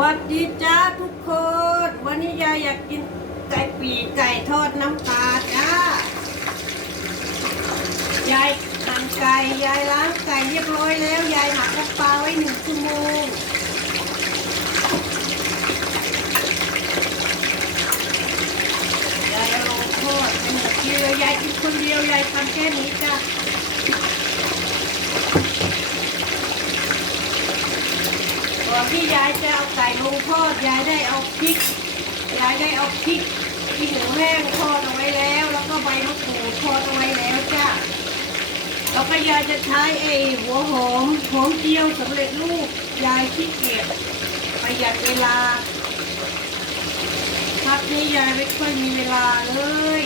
วัสดีจ้าทุกคน วันนี้ยายอยากกินไก่ปีกไก่ทอดน้ำปลาจ้ายายหั่นไก่ยายล้างไก่เรียบร้อยแล้ว ยายหมักน้ำปลาไว้หนึ่งชั่วโมงยายเอาลงทอดเป็นแบบนี้เลยยายกินคนเดียวยายทำแค่นี้จ้า ก่อน ที่ยายจะเอาไก่ลงทอดยายได้เอาพริกยายได้เอาพริกที่หมูแห้งทอดเอาไว้แล้ว แล้วก็ใบมะกรูดทอดเอาไว้แล้วจ้าแล้วก็ยายจะใช้ไอ้หัวหอมหอมเจียวสำเร็จรูปยายขี้เกียจประหยัดเวลาพักนี้ยายไม่ค่อยมีเวลาเลย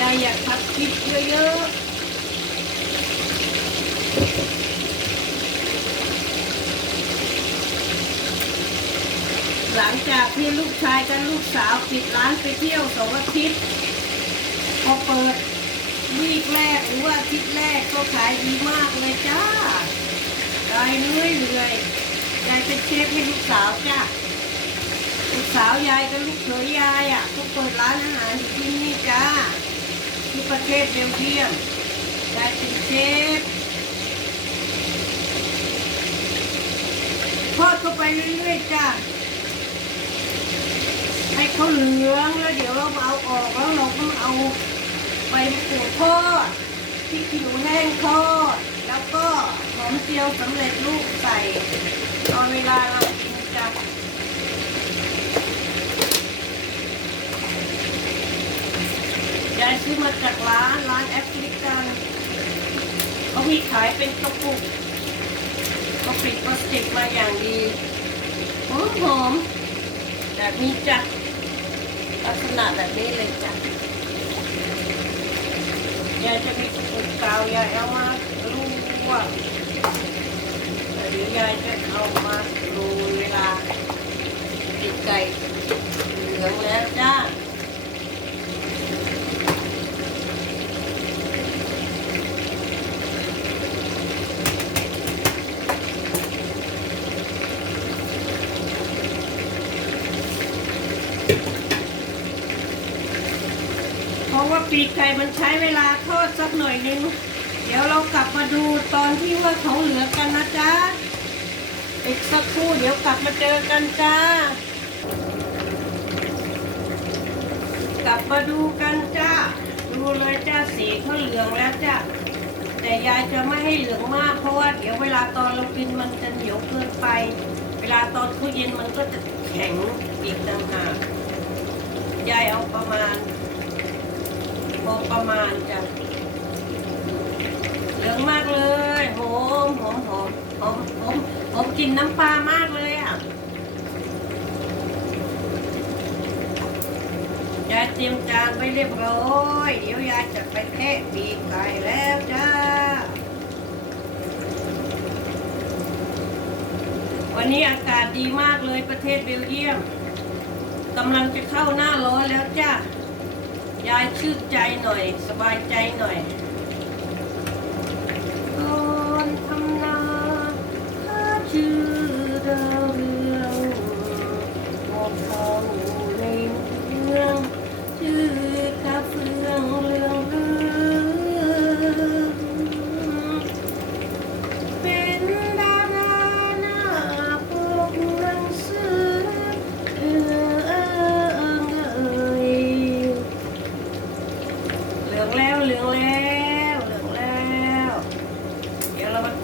ยายอยากพักคลิปเยอะๆ หลังจากที่ลูกชายกับลูกสาวปิดร้านไปเที่ยวสองอาทิตย์พอเปิดวีคแรกหรือว่าอาทิตย์แรกก็ขายดีมากเลยจ้ายายเหนื่อยเลยยายเป็นเชฟให้ลูกสาวจ้าลูกสาวยายกับลูกเขยยายอะก็เปิดร้านอาหารอยู่ที่นี่จ้าที่ประเทศเบลเยียมยายเป็นเชฟทอดเข้าไปเรื่อยๆจ้า ให้เขาเหลืองแล้วเดี๋ยวเราเอาออกแล้วเราก็เอาใบมะกรูดทอดพริกขี้หนูแห้งทอดแล้วก็หอมเจียวสำเร็จรูปใส่ตอนเวลาเรากินจะยายซื้อมาจากร้านร้านแอฟริกันเขามีขายเป็นกระปุกเขาปิดพลาสติกมาอย่างดีหอมหอมแบบนี้จ้ะ ลักษณะแบบนี้เลยจ้ะยายจะมีกระปุกกาวยายเอามาลวกแต่เดี๋ยวยายจะเอามาโรยเวลาติดไก่เหลืองแล้วจ้า ราะว่าปีกไก่มันใช้เวลาทอดสักหน่อยนึง เดี๋ยวเรากลับมาดูตอนที่ว่าเขาเหลือกันนะจ๊ะ อีกสักครู่เดี๋ยวกลับมาเจอกันจ้า กลับมาดูกันจ้า ดูเลยจ้าสีเขาเหลืองแล้วจ้า แต่ยายจะไม่ให้เหลืองมากเพราะว่าเดี๋ยวเวลาตอนเรากินมันจะเหนียวเกินไป เวลาตอนตู้เย็นมันก็จะแข็งอีกต่างหากยายเอาประมาณ พอประมาณจ้ะเหลืองมากเลยหอมหอมหอมหอมหอมหอมกลินน้ำปลามากเลยอะยายเตรียมจานไว้เรียบร้อย เดี๋ยวยายจะไปแทะปีกไก่แล้วจ้า วันนี้อากาศดีมากเลยประเทศเบลเยียมกำลังจะเข้าหน้าร้อนแล้วจ้า ยายชื่นใจหน่อย สบายใจหน่อย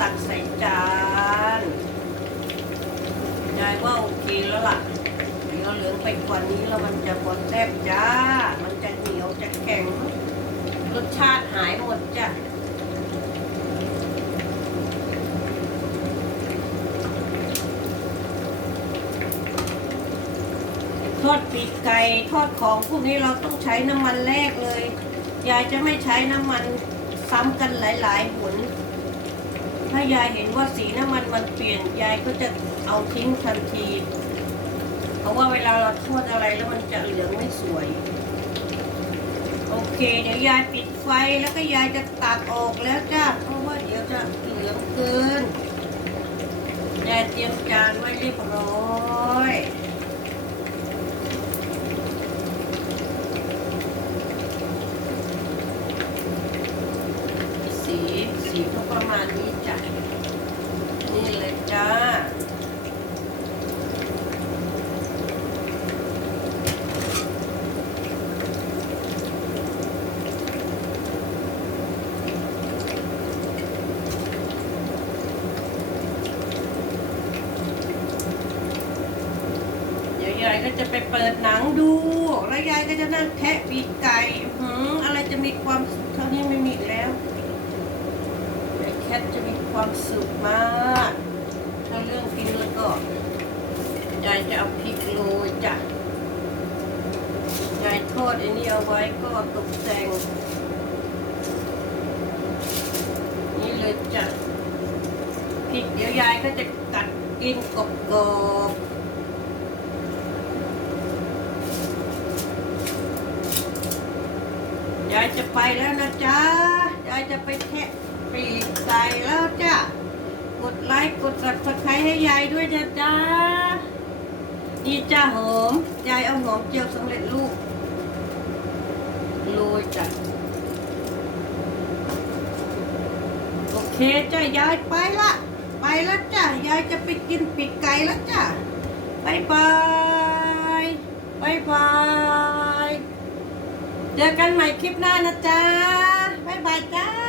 ตักใส่จานยายว่าโอเคแล้วล่ะเดี๋ยวเหลืองไปกว่านี้แล้วมันจะบดแซ่บจ้า มันจะเหนียวจะแข็ง รสชาติหายหมดจ้ะทอดปีกไก่ทอดของพวกนี้เราต้องใช้น้ำมันแรกเลย ยายจะไม่ใช้น้ำมันซ้ำกันหลายๆหน ถ้ายายเห็นว่าสีน้ำมันมันเปลี่ยนยายก็จะเอาทิ้งทันที เพราะว่าเวลาเราทอดอะไรแล้วมันจะเหลืองไม่สวย โอเค เดี๋ยวยายปิดไฟแล้วก็ยายจะตักออกแล้วจ้าเพราะว่าเดี๋ยวจะเหลืองเกินยายเตรียมจานไว้เรียบร้อยสีสีก็ประมาณนี้เลยจ้า เดี๋ ยายก็จะไปเปิดหนังดู แล้วยายก็จะนั่งแทะปีกไก่หืมอะไรจะมีความสุขเท่านี้ไม่มีแล้วแคทจะมีความสุขมากถ้าเรื่องกินแล้วก็ยายจะเอาพริกโรยจ้ะยายทอดไอ้นี่เอาไว้ก็ตกแต่ง นี่เลยจ้ะพริกเดี๋ยวยายก็จะกัดกินกรอบๆายจะไปแล้วนะจ๊ะยายจะไปแทะปีกไก่แล้วจ้ะ กดไลค์กดสับสไครให้ยายด้วยนะจ๊ะนี่จ้าหอม ยายเอาหอมเจียวสำเร็จรูปโรยจ้ะ โอเคจ้ะยายไปละ ไปแล้วจ้ะ ยายจะไปกินปีกไก่แล้วจ้ะบายบายบายบาย เจอกันใหม่คลิปหน้านะจ๊ะ บ๊ายบายจ้า